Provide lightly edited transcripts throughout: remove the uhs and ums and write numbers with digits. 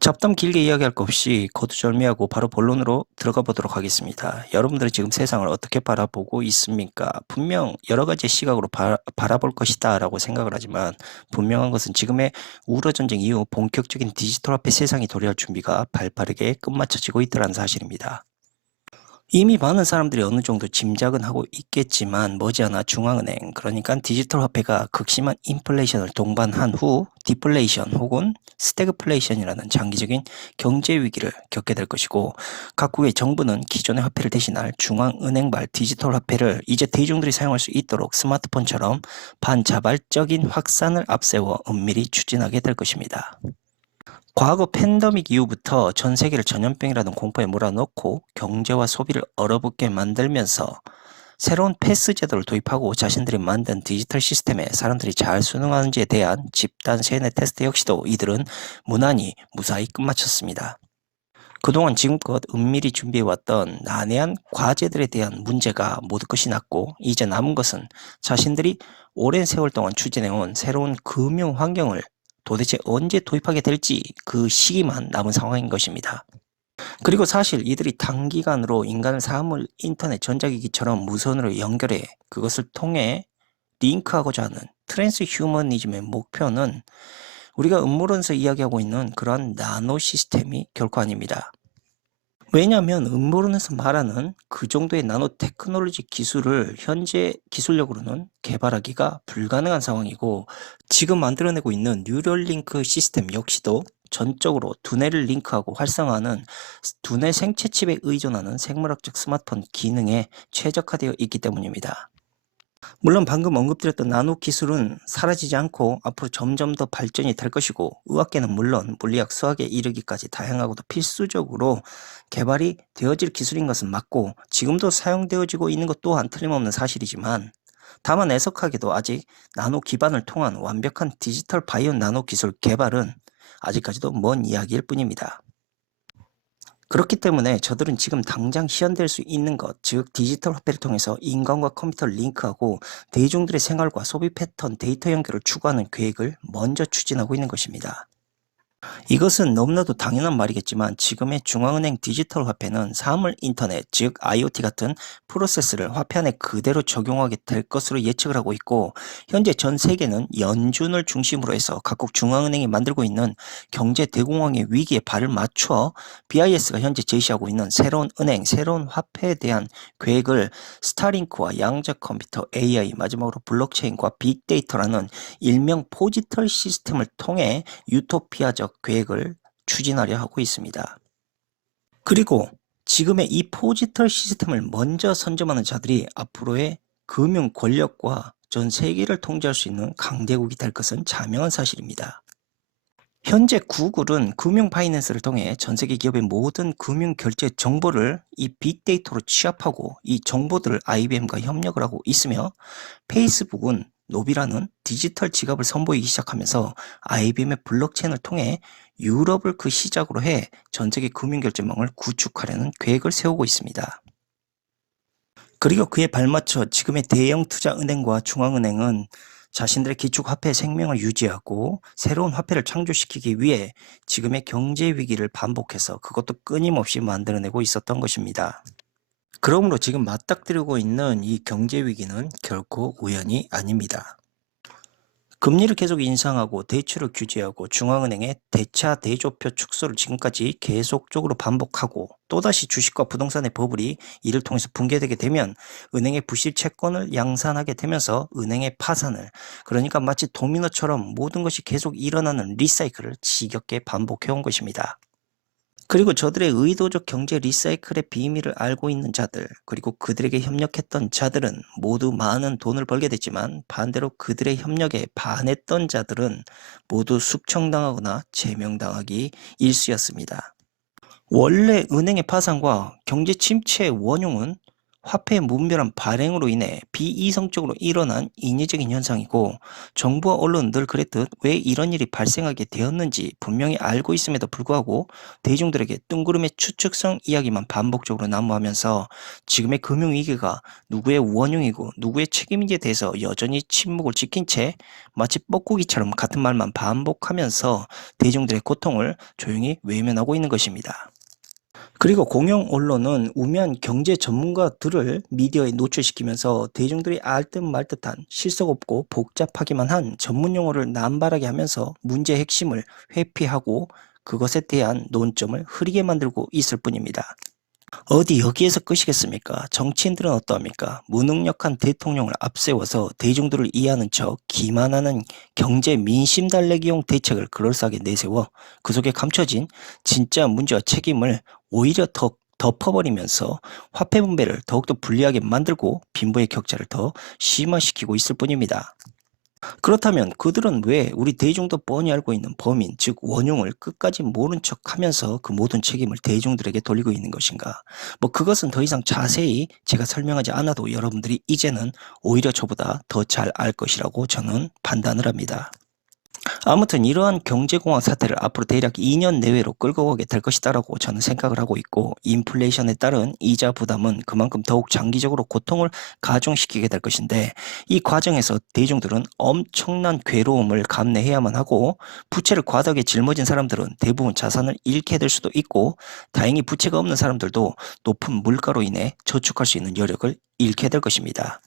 잡담 길게 이야기할 것 없이 거두절미하고 바로 본론으로 들어가 보도록 하겠습니다. 여러분들은 지금 세상을 어떻게 바라보고 있습니까? 분명 여러 가지 시각으로 바라볼 것이다 라고 생각을 하지만 분명한 것은 지금의 우러 전쟁 이후 본격적인 디지털 화폐 세상이 도래할 준비가 발빠르게 끝마쳐지고 있다는 사실입니다. 이미 많은 사람들이 어느 정도 짐작은 하고 있겠지만 머지않아 중앙은행, 그러니까 디지털 화폐가 극심한 인플레이션을 동반한 후 디플레이션 혹은 스태그플레이션이라는 장기적인 경제 위기를 겪게 될 것이고, 각국의 정부는 기존의 화폐를 대신할 중앙은행발 디지털 화폐를 이제 대중들이 사용할 수 있도록 스마트폰처럼 반자발적인 확산을 앞세워 엄밀히 추진하게 될 것입니다. 과거 팬데믹 이후부터 전 세계를 전염병이라는 공포에 몰아넣고 경제와 소비를 얼어붙게 만들면서 새로운 패스 제도를 도입하고 자신들이 만든 디지털 시스템에 사람들이 잘 순응하는지에 대한 집단 세뇌 테스트 역시도 이들은 무난히 무사히 끝마쳤습니다. 그동안 지금껏 은밀히 준비해왔던 난해한 과제들에 대한 문제가 모두 끝이 났고, 이제 남은 것은 자신들이 오랜 세월 동안 추진해온 새로운 금융 환경을 도대체 언제 도입하게 될지 그 시기만 남은 상황인 것입니다. 그리고 사실 이들이 단기간으로 인간을 사물 인터넷 전자기기처럼 무선으로 연결해 그것을 통해 링크하고자 하는 트랜스 휴머니즘의 목표는 우리가 음모론에서 이야기하고 있는 그러한 나노 시스템이 결코 아닙니다. 왜냐하면 음모론에서 말하는 그 정도의 나노 테크놀로지 기술을 현재 기술력으로는 개발하기가 불가능한 상황이고, 지금 만들어내고 있는 뉴럴링크 시스템 역시도 전적으로 두뇌를 링크하고 활성화하는 두뇌 생체 칩에 의존하는 생물학적 스마트폰 기능에 최적화되어 있기 때문입니다. 물론 방금 언급드렸던 나노 기술은 사라지지 않고 앞으로 점점 더 발전이 될 것이고, 의학계는 물론 물리학, 수학에 이르기까지 다양하고도 필수적으로 개발이 되어질 기술인 것은 맞고 지금도 사용되어지고 있는 것 또한 틀림없는 사실이지만, 다만 애석하게도 아직 나노 기반을 통한 완벽한 디지털 바이오 나노 기술 개발은 아직까지도 먼 이야기일 뿐입니다. 그렇기 때문에 저들은 지금 당장 실현될 수 있는 것, 즉 디지털 화폐를 통해서 인간과 컴퓨터를 링크하고 대중들의 생활과 소비 패턴 데이터 연결을 추구하는 계획을 먼저 추진하고 있는 것입니다. 이것은 너무나도 당연한 말이겠지만 지금의 중앙은행 디지털 화폐는 사물 인터넷, 즉 IoT 같은 프로세스를 화폐 안에 그대로 적용하게 될 것으로 예측을 하고 있고, 현재 전 세계는 연준을 중심으로 해서 각국 중앙은행이 만들고 있는 경제 대공황의 위기에 발을 맞춰 BIS가 현재 제시하고 있는 새로운 은행, 새로운 화폐에 대한 계획을 스타링크와 양자 컴퓨터, AI, 마지막으로 블록체인과 빅데이터라는 일명 포지털 시스템을 통해 유토피아적 계획을 추진하려 하고 있습니다. 그리고 지금의 이 포지털 시스템을 먼저 선점하는 자들이 앞으로의 금융 권력과 전 세계를 통제할 수 있는 강대국이 될 것은 자명한 사실입니다. 현재 구글은 금융 파이낸스를 통해 전 세계 기업의 모든 금융 결제 정보를 이 빅데이터로 취합하고 이 정보들을 IBM과 협력을 하고 있으며, 페이스북은 노비라는 디지털 지갑을 선보이기 시작하면서 IBM의 블록체인을 통해 유럽을 그 시작으로 해 전 세계 금융결제망을 구축하려는 계획을 세우고 있습니다. 그리고 그에 발맞춰 지금의 대형 투자은행과 중앙은행은 자신들의 기축화폐의 생명을 유지하고 새로운 화폐를 창조시키기 위해 지금의 경제 위기를 반복해서 그것도 끊임없이 만들어내고 있었던 것입니다. 그러므로 지금 맞닥뜨리고 있는 이 경제 위기는 결코 우연이 아닙니다. 금리를 계속 인상하고 대출을 규제하고 중앙은행의 대차 대조표 축소를 지금까지 계속적으로 반복하고, 또다시 주식과 부동산의 버블이 이를 통해서 붕괴되게 되면 은행의 부실 채권을 양산하게 되면서 은행의 파산을, 그러니까 마치 도미노처럼 모든 것이 계속 일어나는 리사이클을 지겹게 반복해온 것입니다. 그리고 저들의 의도적 경제 리사이클의 비밀을 알고 있는 자들, 그리고 그들에게 협력했던 자들은 모두 많은 돈을 벌게 됐지만, 반대로 그들의 협력에 반했던 자들은 모두 숙청당하거나 제명당하기 일쑤였습니다. 원래 은행의 파산과 경제 침체의 원흉은 화폐의 무분별한 발행으로 인해 비이성적으로 일어난 인위적인 현상이고, 정부와 언론은 늘 그랬듯 왜 이런 일이 발생하게 되었는지 분명히 알고 있음에도 불구하고 대중들에게 뜬구름의 추측성 이야기만 반복적으로 난무하면서 지금의 금융위기가 누구의 원흉이고 누구의 책임인지에 대해서 여전히 침묵을 지킨 채 마치 뻐꾸기처럼 같은 말만 반복하면서 대중들의 고통을 조용히 외면하고 있는 것입니다. 그리고 공영 언론은 우매한 경제 전문가들을 미디어에 노출시키면서 대중들이 알듯 말듯한 실속 없고 복잡하기만 한 전문 용어를 남발하게 하면서 문제의 핵심을 회피하고 그것에 대한 논점을 흐리게 만들고 있을 뿐입니다. 어디 여기에서 끝이겠습니까? 정치인들은 어떠합니까? 무능력한 대통령을 앞세워서 대중들을 이해하는 척 기만하는 경제 민심 달래기용 대책을 그럴싸하게 내세워 그 속에 감춰진 진짜 문제와 책임을 오히려 더 덮어버리면서 화폐 분배를 더욱더 불리하게 만들고 빈부의 격차를 더 심화시키고 있을 뿐입니다. 그렇다면 그들은 왜 우리 대중도 뻔히 알고 있는 범인, 즉 원흉을 끝까지 모른 척하면서 그 모든 책임을 대중들에게 돌리고 있는 것인가? 그것은 더 이상 자세히 제가 설명하지 않아도 여러분들이 이제는 오히려 저보다 더 잘 알 것이라고 저는 판단을 합니다. 아무튼 이러한 경제공황 사태를 앞으로 대략 2년 내외로 끌고 가게 될 것이다라고 저는 생각을 하고 있고, 인플레이션에 따른 이자 부담은 그만큼 더욱 장기적으로 고통을 가중시키게 될 것인데, 이 과정에서 대중들은 엄청난 괴로움을 감내해야만 하고, 부채를 과다하게 짊어진 사람들은 대부분 자산을 잃게 될 수도 있고, 다행히 부채가 없는 사람들도 높은 물가로 인해 저축할 수 있는 여력을 잃게 될 것입니다.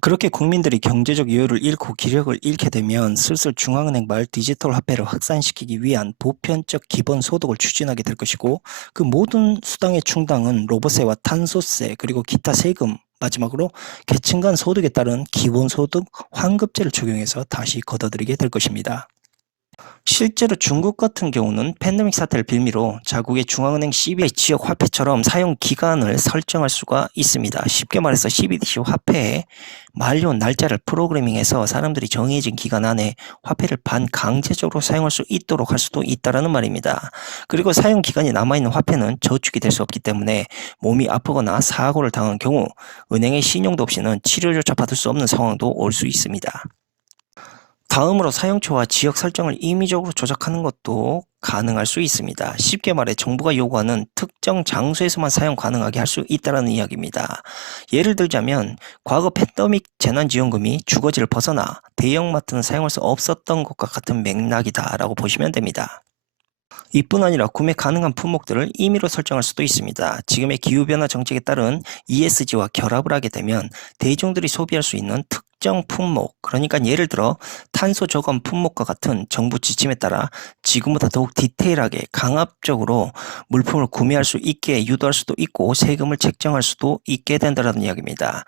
그렇게 국민들이 경제적 여유를 잃고 기력을 잃게 되면 슬슬 중앙은행 말 디지털 화폐를 확산시키기 위한 보편적 기본소득을 추진하게 될 것이고, 그 모든 수당의 충당은 로봇세와 탄소세 그리고 기타 세금, 마지막으로 계층 간 소득에 따른 기본소득 환급제를 적용해서 다시 걷어들이게 될 것입니다. 실제로 중국 같은 경우는 팬데믹 사태를 빌미로 자국의 중앙은행 CBI 지역 화폐처럼 사용 기간을 설정할 수가 있습니다. 쉽게 말해서 CBDC 화폐의 만료 날짜를 프로그래밍해서 사람들이 정해진 기간 안에 화폐를 반강제적으로 사용할 수 있도록 할 수도 있다는 말입니다. 그리고 사용 기간이 남아있는 화폐는 저축이 될 수 없기 때문에 몸이 아프거나 사고를 당한 경우 은행의 신용도 없이는 치료조차 받을 수 없는 상황도 올 수 있습니다. 다음으로 사용처와 지역 설정을 임의적으로 조작하는 것도 가능할 수 있습니다. 쉽게 말해 정부가 요구하는 특정 장소에서만 사용 가능하게 할 수 있다는 이야기입니다. 예를 들자면 과거 팬데믹 재난지원금이 주거지를 벗어나 대형마트는 사용할 수 없었던 것과 같은 맥락이다라고 보시면 됩니다. 이뿐 아니라 구매 가능한 품목들을 임의로 설정할 수도 있습니다. 지금의 기후변화 정책에 따른 ESG와 결합을 하게 되면 대중들이 소비할 수 있는 특정 품목, 그러니까 예를 들어 탄소 저감 품목과 같은 정부 지침에 따라 지금보다 더욱 디테일하게 강압적으로 물품을 구매할 수 있게 유도할 수도 있고 세금을 책정할 수도 있게 된다는 이야기입니다.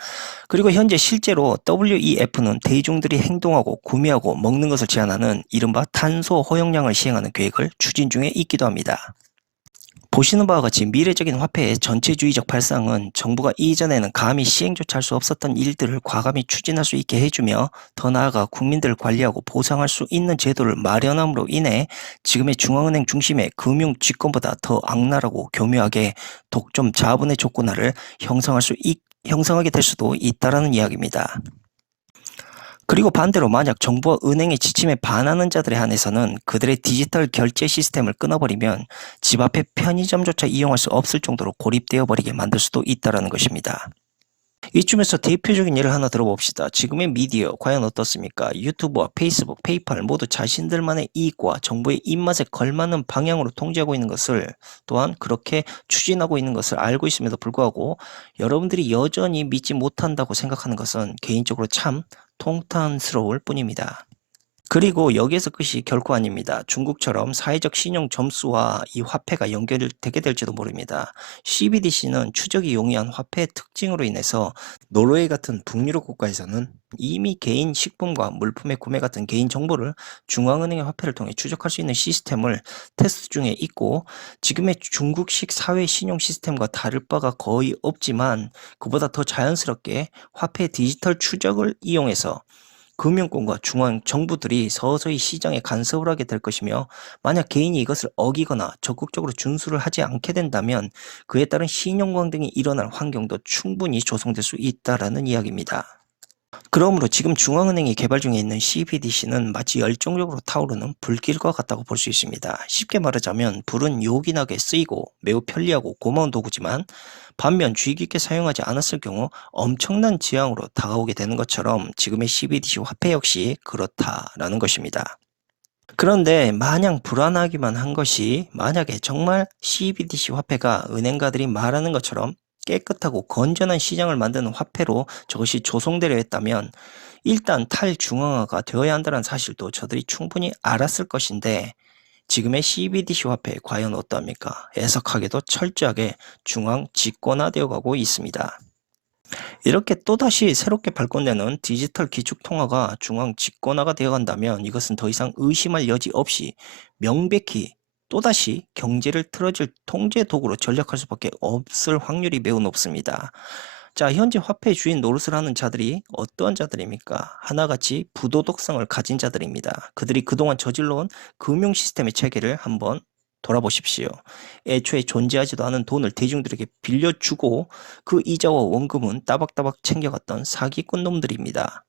그리고 현재 실제로 WEF는 대중들이 행동하고 구매하고 먹는 것을 제한하는 이른바 탄소 허용량을 시행하는 계획을 추진 중에 있기도 합니다. 보시는 바와 같이 미래적인 화폐의 전체주의적 발상은 정부가 이전에는 감히 시행조차 할 수 없었던 일들을 과감히 추진할 수 있게 해주며 더 나아가 국민들을 관리하고 보상할 수 있는 제도를 마련함으로 인해 지금의 중앙은행 중심의 금융 쥐권보다 더 악랄하고 교묘하게 독점 자본의 조건화를 형성하게 될 수도 있다는 이야기입니다. 그리고 반대로 만약 정부와 은행의 지침에 반하는 자들에 한해서는 그들의 디지털 결제 시스템을 끊어버리면 집 앞에 편의점조차 이용할 수 없을 정도로 고립되어 버리게 만들 수도 있다는 것입니다. 이쯤에서 대표적인 예를 하나 들어봅시다. 지금의 미디어 과연 어떻습니까? 유튜브와 페이스북, 페이팔 모두 자신들만의 이익과 정부의 입맛에 걸맞는 방향으로 통제하고 있는 것을, 또한 그렇게 추진하고 있는 것을 알고 있음에도 불구하고 여러분들이 여전히 믿지 못한다고 생각하는 것은 개인적으로 참 통탄스러울 뿐입니다. 그리고 여기에서 끝이 결코 아닙니다. 중국처럼 사회적 신용 점수와 이 화폐가 연결되게 될지도 모릅니다. CBDC는 추적이 용이한 화폐의 특징으로 인해서 노르웨이 같은 북유럽 국가에서는 이미 개인 식품과 물품의 구매 같은 개인 정보를 중앙은행의 화폐를 통해 추적할 수 있는 시스템을 테스트 중에 있고, 지금의 중국식 사회 신용 시스템과 다를 바가 거의 없지만 그보다 더 자연스럽게 화폐 디지털 추적을 이용해서 금융권과 중앙 정부들이 서서히 시장에 간섭을 하게 될 것이며, 만약 개인이 이것을 어기거나 적극적으로 준수를 하지 않게 된다면 그에 따른 신용 광등이 일어날 환경도 충분히 조성될 수 있다라는 이야기입니다. 그러므로 지금 중앙은행이 개발 중에 있는 CBDC는 마치 열정적으로 타오르는 불길과 같다고 볼 수 있습니다. 쉽게 말하자면 불은 요긴하게 쓰이고 매우 편리하고 고마운 도구지만, 반면 주의 깊게 사용하지 않았을 경우 엄청난 지향으로 다가오게 되는 것처럼 지금의 CBDC 화폐 역시 그렇다라는 것입니다. 그런데 마냥 불안하기만 한 것이, 만약에 정말 CBDC 화폐가 은행가들이 말하는 것처럼 깨끗하고 건전한 시장을 만드는 화폐로 저것이 조성되려 했다면 일단 탈중앙화가 되어야 한다는 사실도 저들이 충분히 알았을 것인데, 지금의 CBDC 화폐 과연 어떠합니까? 애석하게도 철저하게 중앙 집권화되어 가고 있습니다. 이렇게 또다시 새롭게 발권되는 디지털 기축통화가 중앙 집권화가 되어 간다면 이것은 더 이상 의심할 여지 없이 명백히 또다시 경제를 틀어질 통제 도구로 전락할 수밖에 없을 확률이 매우 높습니다. 자, 현재 화폐 주인 노릇을 하는 자들이 어떠한 자들입니까? 하나같이 부도덕성을 가진 자들입니다. 그들이 그동안 저질러온 금융 시스템의 체계를 한번 돌아보십시오. 애초에 존재하지도 않은 돈을 대중들에게 빌려주고 그 이자와 원금은 따박따박 챙겨갔던 사기꾼 놈들입니다.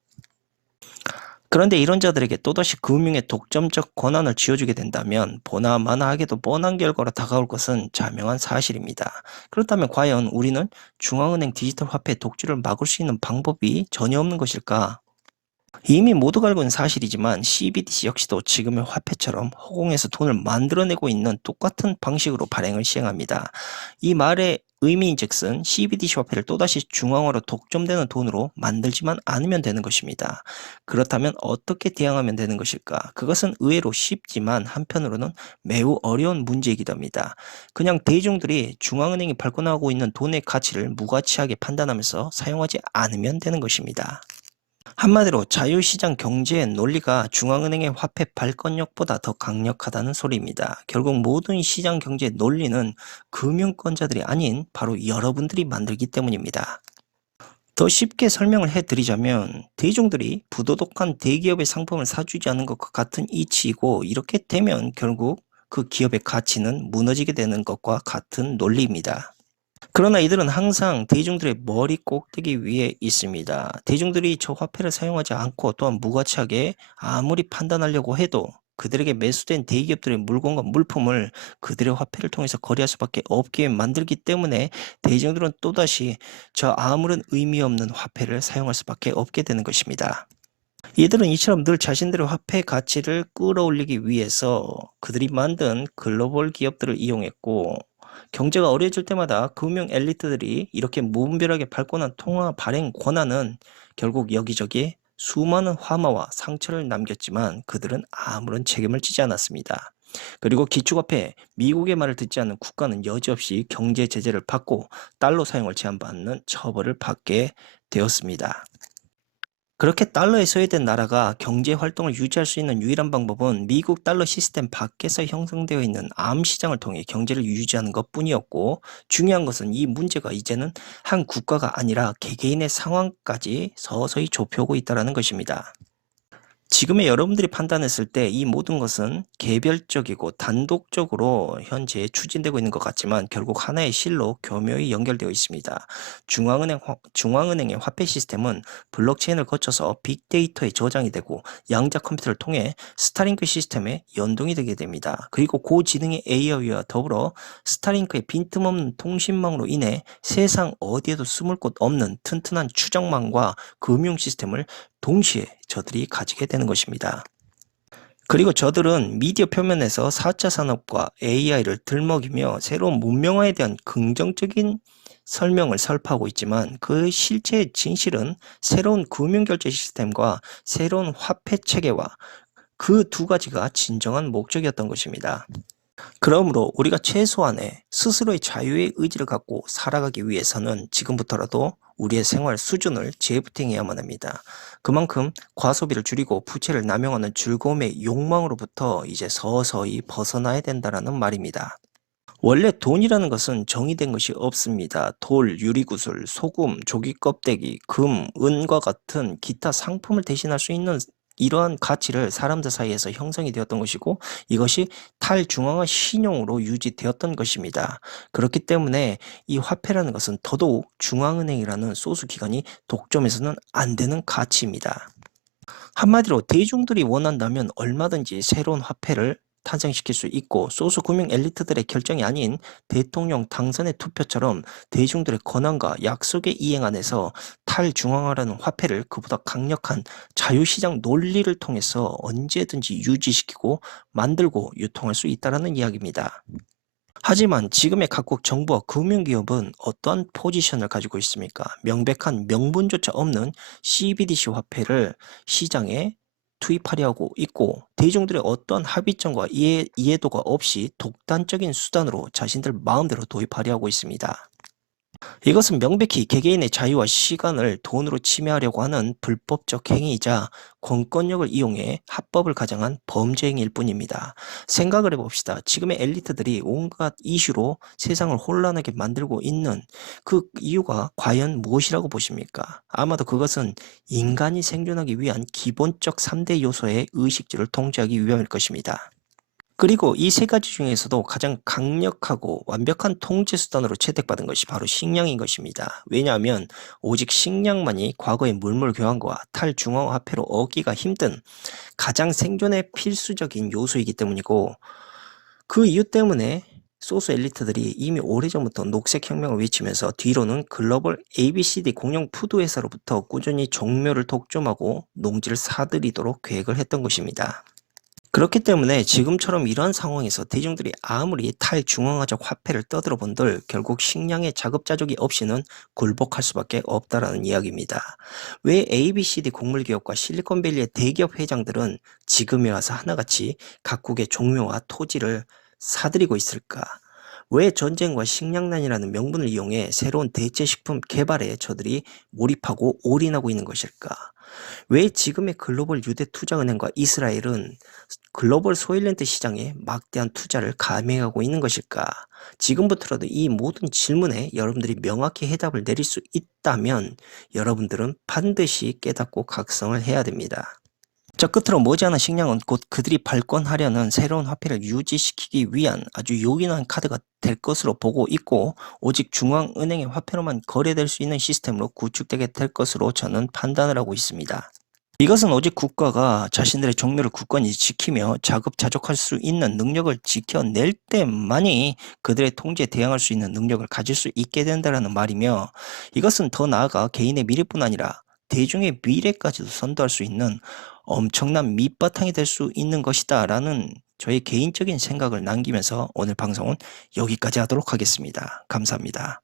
그런데 이런 자들에게 또다시 금융의 독점적 권한을 쥐어주게 된다면 보나마나하게도 뻔한 결과로 다가올 것은 자명한 사실입니다. 그렇다면 과연 우리는 중앙은행 디지털 화폐 독주를 막을 수 있는 방법이 전혀 없는 것일까? 이미 모두가 알고 있는 사실이지만 CBDC 역시도 지금의 화폐처럼 허공에서 돈을 만들어내고 있는 똑같은 방식으로 발행을 시행합니다. 이 말의 의미인즉슨 CBDC 화폐를 또다시 중앙화로 독점되는 돈으로 만들지만 않으면 되는 것입니다. 그렇다면 어떻게 대응하면 되는 것일까? 그것은 의외로 쉽지만 한편으로는 매우 어려운 문제이기도 합니다. 그냥 대중들이 중앙은행이 발권하고 있는 돈의 가치를 무가치하게 판단하면서 사용하지 않으면 되는 것입니다. 한마디로 자유시장 경제의 논리가 중앙은행의 화폐 발권력보다 더 강력하다는 소리입니다. 결국 모든 시장 경제의 논리는 금융권자들이 아닌 바로 여러분들이 만들기 때문입니다. 더 쉽게 설명을 해드리자면 대중들이 부도덕한 대기업의 상품을 사주지 않은 것과 같은 이치이고, 이렇게 되면 결국 그 기업의 가치는 무너지게 되는 것과 같은 논리입니다. 그러나 이들은 항상 대중들의 머리 꼭대기 위에 있습니다. 대중들이 저 화폐를 사용하지 않고 또한 무가치하게 아무리 판단하려고 해도 그들에게 매수된 대기업들의 물건과 물품을 그들의 화폐를 통해서 거래할 수밖에 없게 만들기 때문에 대중들은 또다시 저 아무런 의미 없는 화폐를 사용할 수밖에 없게 되는 것입니다. 이들은 이처럼 늘 자신들의 화폐 가치를 끌어올리기 위해서 그들이 만든 글로벌 기업들을 이용했고, 경제가 어려질 때마다 금융 엘리트들이 이렇게 무분별하게 발권한 통화 발행 권한은 결국 여기저기 수많은 화마와 상처를 남겼지만 그들은 아무런 책임을 지지 않았습니다. 그리고 기축화폐 미국의 말을 듣지 않는 국가는 여지없이 경제 제재를 받고 달러 사용을 제한받는 처벌을 받게 되었습니다. 그렇게 달러에 소외된 나라가 경제 활동을 유지할 수 있는 유일한 방법은 미국 달러 시스템 밖에서 형성되어 있는 암 시장을 통해 경제를 유지하는 것뿐이었고, 중요한 것은 이 문제가 이제는 한 국가가 아니라 개개인의 상황까지 서서히 좁혀오고 있다는 것입니다. 지금의 여러분들이 판단했을 때 이 모든 것은 개별적이고 단독적으로 현재 추진되고 있는 것 같지만 결국 하나의 실로 교묘히 연결되어 있습니다. 중앙은행의 화폐 시스템은 블록체인을 거쳐서 빅데이터에 저장이 되고 양자 컴퓨터를 통해 스타링크 시스템에 연동이 되게 됩니다. 그리고 고지능의 AI와 더불어 스타링크의 빈틈없는 통신망으로 인해 세상 어디에도 숨을 곳 없는 튼튼한 추적망과 금융 시스템을 동시에 저들이 가지게 되는 것입니다. 그리고 저들은 미디어 표면에서 4차 산업과 AI를 들먹이며 새로운 문명화에 대한 긍정적인 설명을 설파하고 있지만 그 실제 진실은 새로운 금융결제 시스템과 새로운 화폐 체계와 그 두 가지가 진정한 목적이었던 것입니다. 그러므로 우리가 최소한의 스스로의 자유의 의지를 갖고 살아가기 위해서는 지금부터라도 우리의 생활 수준을 재부팅해야만 합니다. 그만큼 과소비를 줄이고 부채를 남용하는 즐거움의 욕망으로부터 이제 서서히 벗어나야 된다는 말입니다. 원래 돈이라는 것은 정의된 것이 없습니다. 돌, 유리구슬, 소금, 조기 껍데기, 금, 은과 같은 기타 상품을 대신할 수 있는 이러한 가치를 사람들 사이에서 형성이 되었던 것이고 이것이 탈중앙화 신용으로 유지되었던 것입니다. 그렇기 때문에 이 화폐라는 것은 더더욱 중앙은행이라는 소수 기관이 독점해서는 안 되는 가치입니다. 한마디로 대중들이 원한다면 얼마든지 새로운 화폐를 탄생시킬 수 있고 소수 금융 엘리트들의 결정이 아닌 대통령 당선의 투표처럼 대중들의 권한과 약속의 이행 안에서 탈중앙화라는 화폐를 그보다 강력한 자유시장 논리를 통해서 언제든지 유지시키고 만들고 유통할 수 있다는 이야기입니다. 하지만 지금의 각국 정부와 금융기업은 어떠한 포지션을 가지고 있습니까? 명백한 명분조차 없는 CBDC 화폐를 시장에 투입하려 하고 있고 대중들의 어떠한 합의점과 이해도가 없이 독단적인 수단으로 자신들 마음대로 도입하려 하고 있습니다. 이것은 명백히 개개인의 자유와 시간을 돈으로 침해하려고 하는 불법적 행위이자 권권력을 이용해 합법을 가장한 범죄 행위일 뿐입니다. 생각을 해봅시다. 지금의 엘리트들이 온갖 이슈로 세상을 혼란하게 만들고 있는 그 이유가 과연 무엇이라고 보십니까? 아마도 그것은 인간이 생존하기 위한 기본적 3대 요소의 의식주를 통제하기 위함일 것입니다. 그리고 이 세 가지 중에서도 가장 강력하고 완벽한 통제 수단으로 채택받은 것이 바로 식량인 것입니다. 왜냐하면 오직 식량만이 과거의 물물 교환과 탈중앙 화폐로 얻기가 힘든 가장 생존에 필수적인 요소이기 때문이고 그 이유 때문에 소수 엘리트들이 이미 오래전부터 녹색혁명을 외치면서 뒤로는 글로벌 ABCD 공영 푸드 회사로부터 꾸준히 종묘를 독점하고 농지를 사들이도록 계획을 했던 것입니다. 그렇기 때문에 지금처럼 이러한 상황에서 대중들이 아무리 탈중앙화적 화폐를 떠들어 본들 결국 식량의 자급자족이 없이는 굴복할 수밖에 없다라는 이야기입니다. 왜 ABCD 곡물기업과 실리콘밸리의 대기업 회장들은 지금에 와서 하나같이 각국의 종묘와 토지를 사들이고 있을까? 왜 전쟁과 식량난이라는 명분을 이용해 새로운 대체식품 개발에 저들이 몰입하고 올인하고 있는 것일까? 왜 지금의 글로벌 유대 투자은행과 이스라엘은 글로벌 소일랜드 시장에 막대한 투자를 감행하고 있는 것일까? 지금부터라도 이 모든 질문에 여러분들이 명확히 해답을 내릴 수 있다면 여러분들은 반드시 깨닫고 각성을 해야 됩니다. 저 끝으로 머지않은 식량은 곧 그들이 발권하려는 새로운 화폐를 유지시키기 위한 아주 요긴한 카드가 될 것으로 보고 있고 오직 중앙은행의 화폐로만 거래될 수 있는 시스템으로 구축되게 될 것으로 저는 판단을 하고 있습니다. 이것은 오직 국가가 자신들의 종묘를 굳건히 지키며 자급자족할 수 있는 능력을 지켜낼 때만이 그들의 통제에 대항할 수 있는 능력을 가질 수 있게 된다는 말이며 이것은 더 나아가 개인의 미래뿐 아니라 대중의 미래까지도 선도할 수 있는 엄청난 밑바탕이 될 수 있는 것이다 라는 저의 개인적인 생각을 남기면서 오늘 방송은 여기까지 하도록 하겠습니다. 감사합니다.